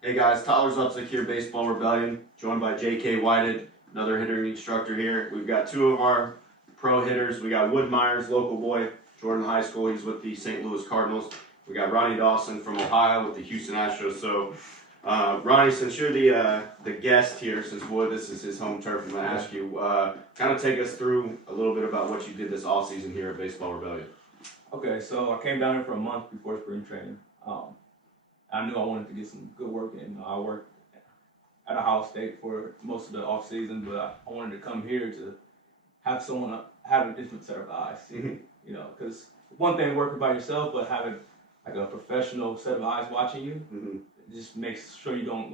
Hey guys, Tyler Zupcic here, Baseball Rebellion, joined by J.K. Whited, another hitting instructor here. We've got two of our pro hitters. We got Wood Myers, local boy, Jordan High School. He's with the St. Louis Cardinals. We got Ronnie Dawson from Ohio with the Houston Astros. So, Ronnie, since you're the guest here, since Wood, this is his home turf, I'm going to ask you, kind of take us through a little bit about what you did this offseason here at Baseball Rebellion. Okay, so I came down here for a month before spring training. I knew I wanted to get some good work in. I worked at Ohio State for most of the off season, but I wanted to come here to have someone have a different set of eyes. Mm-hmm. You know, because one thing working by yourself, but having like a professional set of eyes watching you, it just makes sure you don't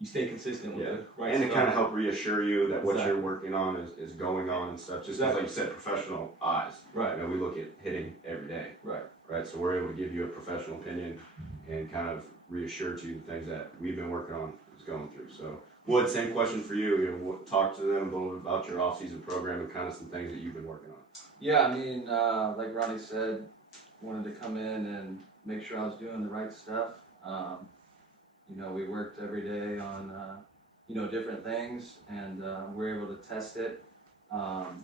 you stay consistent with the right and stuff. to kind of help reassure you that what you're working on is going on and stuff. Just like you said, professional eyes. Right. You know, we look at hitting every day. Right. Right. So we're able to give you a professional opinion and kind of reassure to you the things that we've been working on is going through. So, Wood, same question for you. You know, talk to them a little bit about your off-season program and kind of some things that you've been working on. Yeah, I mean, like Ronnie said, wanted to come in and make sure I was doing the right stuff. You know, we worked every day on, different things, and we're able to test it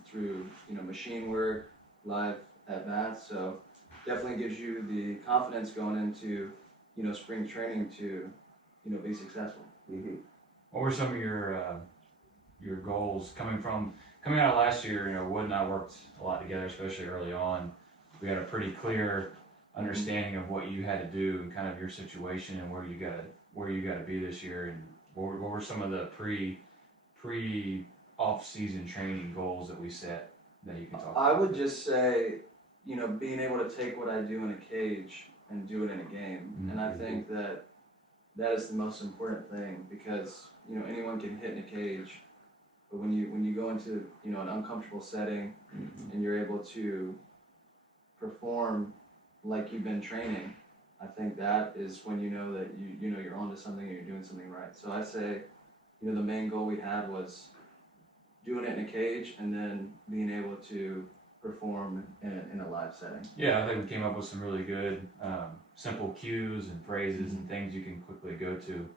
through, machine work, live at-bats. So definitely gives you the confidence going into, spring training to, be successful. Mm-hmm. What were some of your goals coming out of last year? You know, Wood and I worked a lot together, especially early on. We had a pretty clear understanding of what you had to do and kind of your situation and where you got to be this year. And what were some of the pre off season training goals that we set that you can talk about? I would just say, being able to take what I do in a cage and do it in a game. Mm-hmm. And I think that is the most important thing, because, anyone can hit in a cage, but when you go into, an uncomfortable setting and you're able to perform like you've been training, I think that is when you know that you're onto something and you're doing something right. So I'd say, the main goal we had was doing it in a cage and then being able to perform in a live setting. Yeah, I think we came up with some really good simple cues and phrases and things you can quickly go to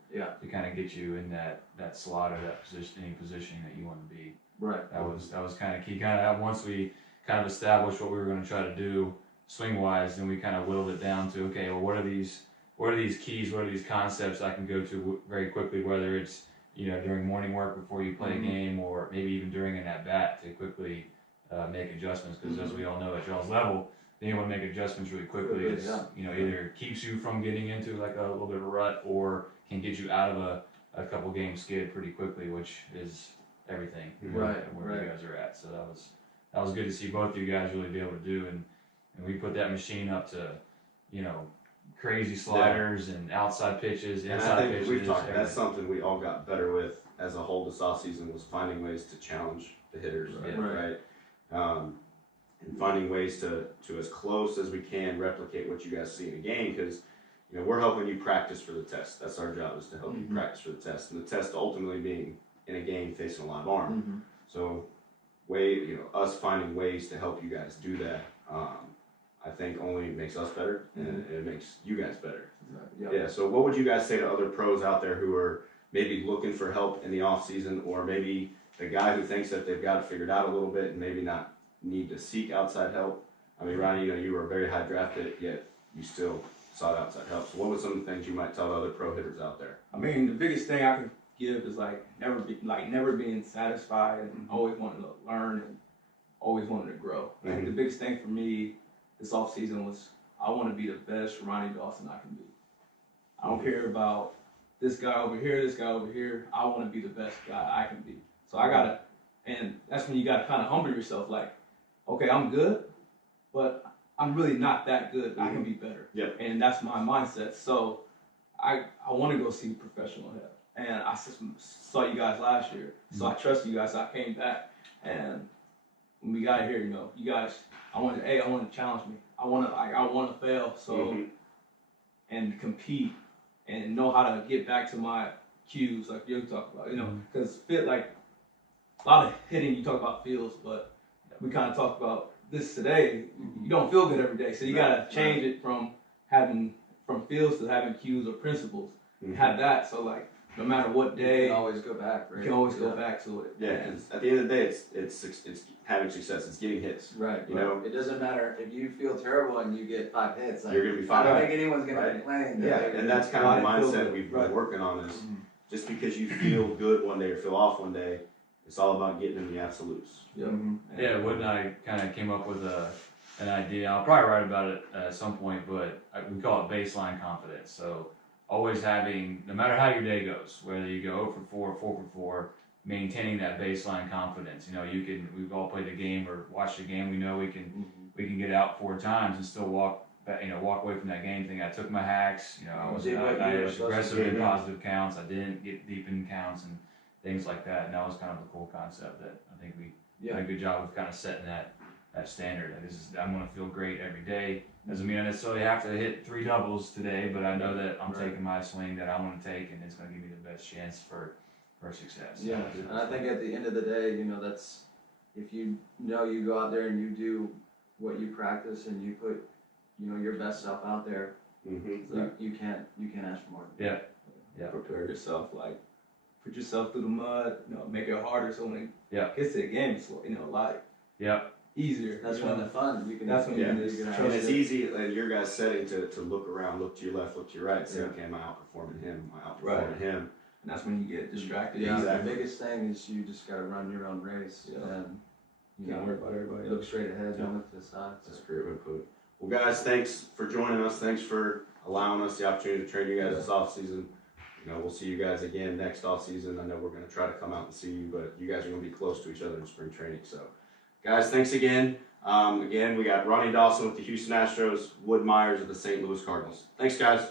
kind of get you in that slot or that position, any positioning that you want to be. Right. That was kind of key. Kind of once we kind of established what we were going to try to do swing wise, then we kind of whittled it down to, okay, well, what are these keys, what are these concepts I can go to very quickly, whether it's during morning work before you play a game, or maybe even during an at bat to quickly make adjustments, because as we all know at y'all's level, being able to make adjustments really quickly is either keeps you from getting into like a little bit of a rut, or can get you out of a couple game skid pretty quickly, which is everything where you guys are at. So that was good to see both of you guys really be able to do, and we put that machine up to crazy sliders and outside pitches, inside and I think pitches. we've talked. That's something we all got better with as a whole this offseason, was finding ways to challenge the hitters, right? And finding ways to as close as we can replicate what you guys see in a game, because we're helping you practice for the test. That's our job, is to help you practice for the test, and the test ultimately being in a game facing a live arm. So, us finding ways to help you guys do that, I think only makes us better, and it makes you guys better. Yeah. So what would you guys say to other pros out there who are maybe looking for help in the off season, or maybe the guy who thinks that they've got it figured out a little bit and maybe not need to seek outside help? I mean, Ronnie, you were a very high draft pick, yet you still sought outside help. So what were some of the things you might tell other pro hitters out there? I mean, the biggest thing I can give is never being satisfied, and always wanting to learn and always wanting to grow. Like the biggest thing for me this off season was, I want to be the best Ronnie Dawson I can be. I don't care about this guy over here, this guy over here. I want to be the best guy I can be. So and that's when you gotta kind of humble yourself. Like, okay, I'm good, but I'm really not that good. I can be better. Yep. And that's my mindset. So I want to go see professional help. And I saw you guys last year, so I trust you guys. So I came back, and when we got here, you guys, I want to challenge me. I want to fail. So and compete and know how to get back to my cues, like you talk about. Because a lot of hitting, you talk about feels, but we kind of talked about this today. You don't feel good every day, so you got to change it from feels to having cues or principles. had that. So like, no matter what You day, can always go back, right? you can always go back to it. Yeah, because at the end of the day, it's having success. It's getting hits. Right. You know? It doesn't matter if you feel terrible and you get 5 hits. Like, You're gonna be fine. I don't think anyone's gonna Right. complain. Yeah, and that's kind of the Right. mindset we've been Right. working on is Mhm. just because you feel good one day or feel off one day, it's all about getting in the absolutes. Yep. Mhm. Yeah, Wood and I kind of came up with an idea. I'll probably write about it at some point, but we call it baseline confidence. So always having, no matter how your day goes, whether you go 0 for 4, 4 for 4, maintaining that baseline confidence. You know, we've all played the game or watched the game. We know we can get out 4 times and still walk away from that game thinking I took my hacks. You know, I was Did what you were aggressive supposed to in do. positive counts. I didn't get deep in counts and things like that. And that was kind of a cool concept that I think we did a good job of kind of setting that standard. Like I'm going to feel great every day. Doesn't mean I necessarily have to hit 3 doubles today, but I know that I'm taking my swing that I want to take, and it's going to give me the best chance for success. Yeah, and I think at the end of the day, you know, that's if you know you go out there and you do what you practice and you put, you know, your best self out there, Mm-hmm. you can't ask for more. Yeah. Prepare yourself, like put yourself through the mud, you know, make it harder so when it gets to the game, it's, you know, like easier. That's you when know? the fun. You can. That's when Yeah. you just can trust And it's it. easy in your guys' setting to look around, look to your left, look to your right, say, okay, am I outperforming him? Am I outperforming Right. him? And that's when you get distracted. Yeah, Exactly. the biggest thing is you just got to run your own race, Yeah. and You you can't know, worry about everybody look else. straight ahead, Yeah. don't look to the side. That's great input. Well, guys, thanks for joining us. Thanks for allowing us the opportunity to train you guys this off season. You know, we'll see you guys again next off season. I know we're going to try to come out and see you, but you guys are going to be close to each other in spring training. So, guys, thanks again. Again, we got Ronnie Dawson with the Houston Astros, Wood Myers of the St. Louis Cardinals. Thanks, guys.